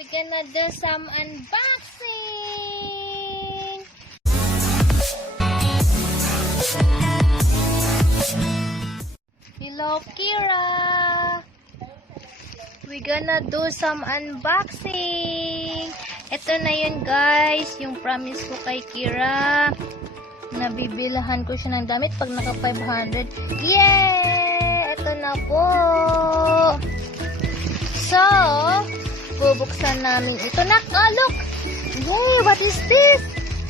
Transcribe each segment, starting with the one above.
we're gonna do some unboxing. Hello, Kiera. We're gonna do some unboxing. Ito na yun, guys. Yung promise ko kay Kiera. Nabibilahan ko siya ng damit pag naka 500. Yay! Ito na po. So, bubuksan namin ito na. Oh, look! Yay! What is this?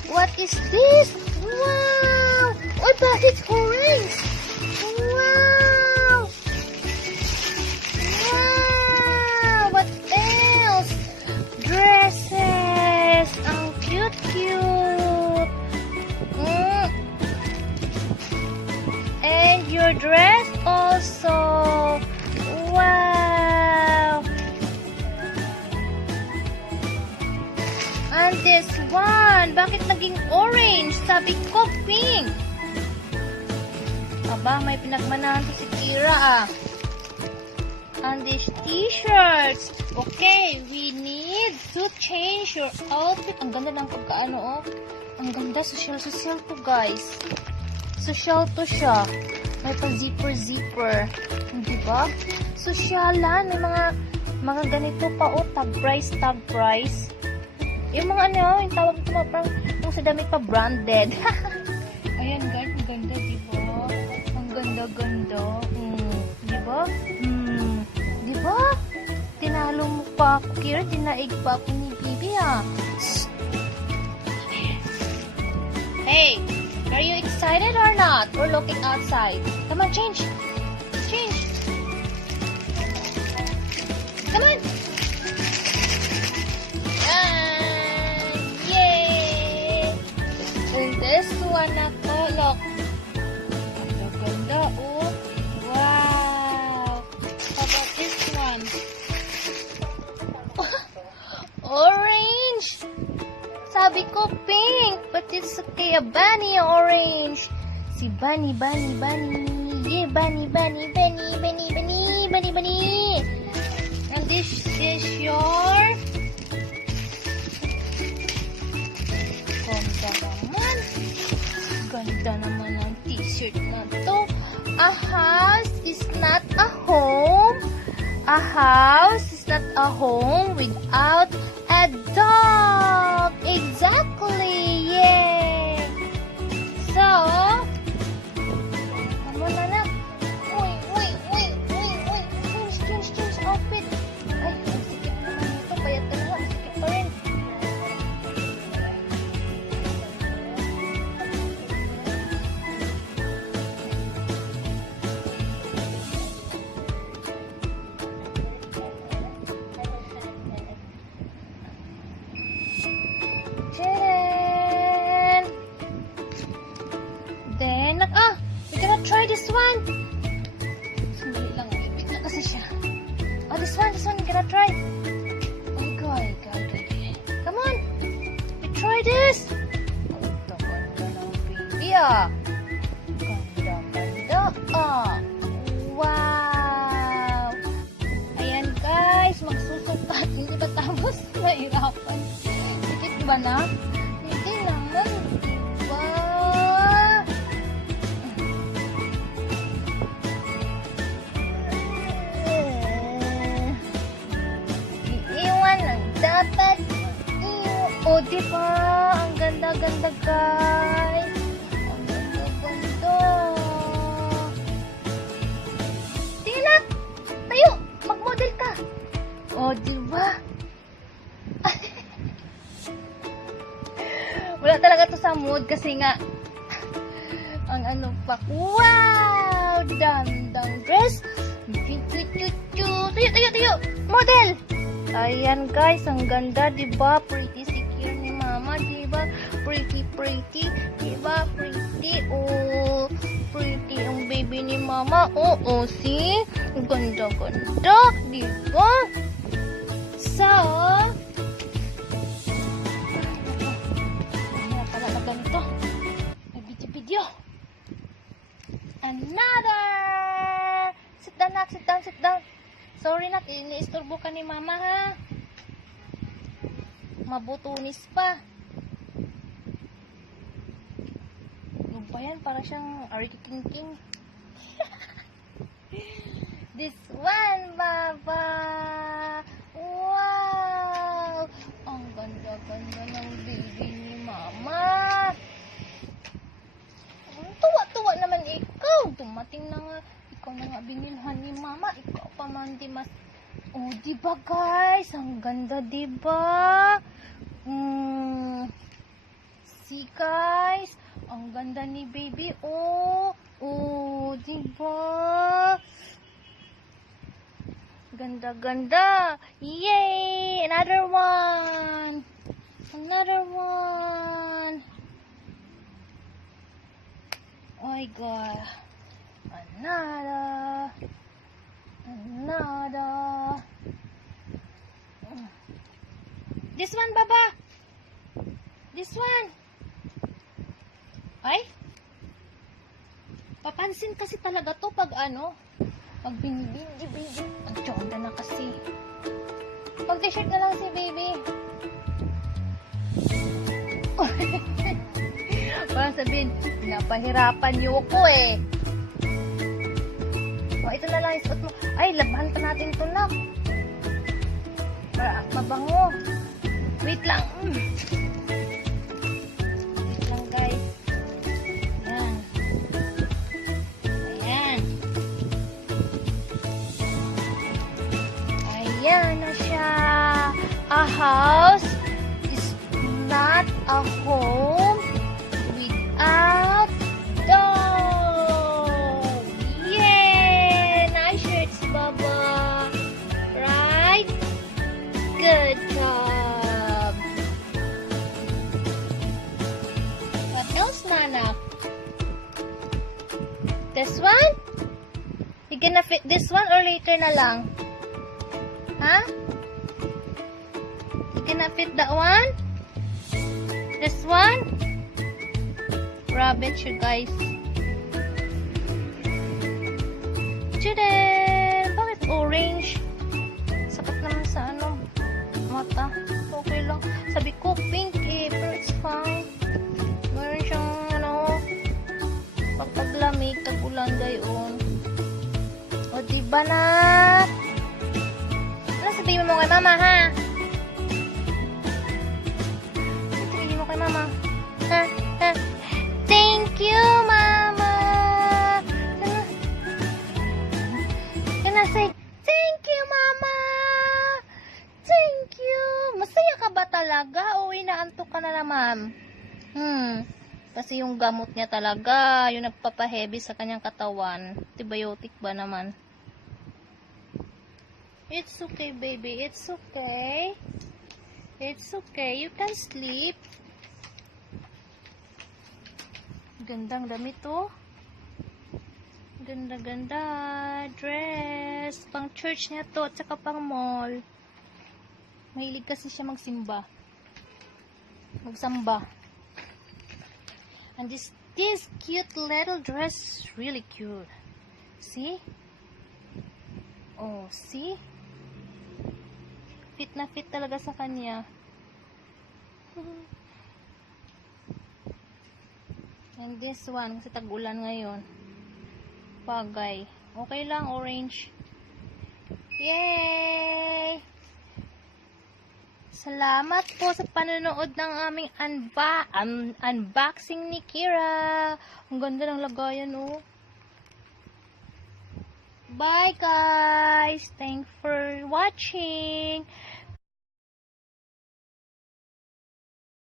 What is this? Wow! Oh, bakit orange? Wow! Wow! What else? Dresses! Ang cute-cute! And your dress also! Wow! And this one, bakit naging orange? Sabi ko pink. Aba, may pinagmanahan to si Kiera ah. And these t-shirts. Okay, we need to change your outfit. Ang ganda ng pagkaano oh. Ang ganda, social to guys. Social to siya. May pa zipper. Hindi ba? Sosyalan. May mga ganito pa oh. Tag price. Yung mga ano, yung tawag ito parang yung sa damit pa branded. Ayan guys, ang ganda, diba? Ang ganda. Diba? Diba? Tinalo mo pa ako, Kiera. Dinaig pa ako ni Bibi, ah. Hey, are you excited or not? We're looking outside. Come on, change. Come on. This one ako, look. Ganda, oh. Wow. How about this one? Orange. Sabi ko pink, but it's okay. A bunny orange. Si bunny. Yeah, bunny. And this is your ganda naman ang t-shirt na to. A house is not a home. A house is not a home without a dog. Exactly. Yay. So, come on, anak. Uy. Change outfit. Ay, ang sikip naman ito. Payat ka naman. Sikip pa rin. Then, we're gonna try this one. Sandali lang, bibig na kasi siya. Oh, this one, we're gonna try. Oh, God. Come on, we try this. Ganda ng baby, ah. Ganda, ah. Wow. Ayan, guys, magsusukat. Hindi ba tapos? Nahirapan. Sikit ba na? Hindi naman, diba? Iiwan ang dapat. O, diba? Ang ganda, guys. Ang ganda. Tina, tayo. Mag-model ka. O, diba? Wala talaga to sa mood kasi nga ang ano pa. Wow! Dandang dress. Tayo. Model. Ayan guys, ang ganda, diba? Pretty si Kiera ni Mama, diba? Pretty. Diba? Pretty. Oh, pretty ang baby ni Mama. Oh, see? Ganda. Diba? So, ganito. May video. Another! Sit down. Sorry nak, iniistorbo ka ni Mama ha. mabutunis pa. Ano ba yan? Para siyang King. This one, Baba. Wow! Ang ganda-ganda ng baby ni Mama. Tuwa-tuwa naman ikaw. Dumating na nga. Ikaw na nga binilhan ni Mama. Ikaw pa man di mas... Oh, diba guys? Ang ganda, diba? See guys? Ang ganda ni baby. Oh, diba? Ganda-ganda. Yay! Another one. Oh my God. Another. This one, Baba. This one. Ay? Papansin kasi talaga to pag pag binibindi. Ang chonda na kasi. Pag t-shirt na lang si baby. Parang sabihin, napahirapan niyo ako eh. Oh, ito na lang yung suot mo. Ay, labahan pa natin ito na. Para mabango. Wait lang. Wait lang guys. Ayan na siya. A house is not a home without dog. Yay! Nice shirts, Baba. Right? Good job. What else, Manak? This one? You gonna fit this one or later na lang? Huh? You cannot fit that one? This one? Rabbit, you guys. Tadaan! Bakit orange? Sakit naman sa mata. Okay lang. Sabi ko pink eh, pero it's fine. Meron siyang pag taglamig, tag-ulan gayon. O diba na? Sabihin mo kay Mama, ha? Sabihin mo kay Mama. Ha? Thank you, Mama. Can I say, thank you, Mama. Thank you. Masaya ka ba talaga? O inaantok ka na naman? Kasi yung gamot niya talaga, yung nagpapaheavy sa kanyang katawan. Antibiotic ba naman? It's okay, baby. It's okay. It's okay. You can sleep. Gandang damit to. Ganda-ganda. Dress. Pang church niya to. At saka pang mall. Mahilig kasi siya magsamba. And this cute little dress is really cute. See? Oh, see? Fit na fit talaga sa kanya. And this one, kasi tag-ulan ngayon. Bagay. Okay lang, orange. Yay! Salamat po sa panonood ng aming unboxing ni Kiera. Ang ganda ng lagayan, oh. Bye guys! Thanks for watching.